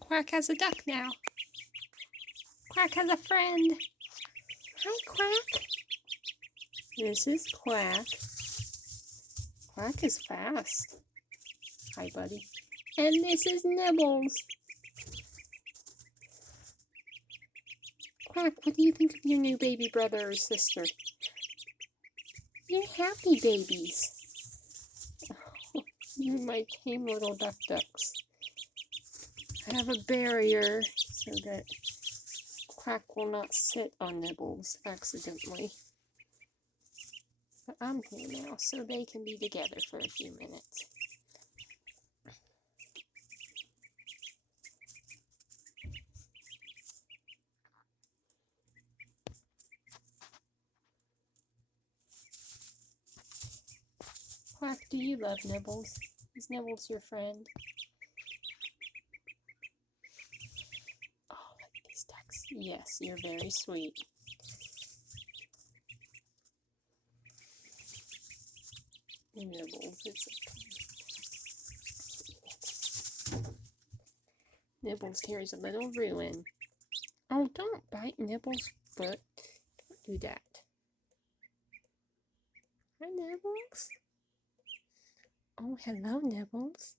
Quack has a duck now. Quack has a friend. Hi, Quack. This is Quack. Quack is fast. Hi, buddy. And this is Nibbles. Quack, what do you think of your new baby brother or sister? You're happy babies. Oh, you're my tame little ducks. I have a barrier so that Quack will not sit on Nibbles accidentally. But I'm here now, so they can be together for a few minutes. Quack, do you love Nibbles? Is Nibbles your friend? Oh, look at these ducks. Yes, you're very sweet. Nibbles, it's okay. Nibbles carries a little ruin. Oh, don't bite Nibbles' foot. Don't do that. Hi, Nibbles. Oh, hello, Nibbles.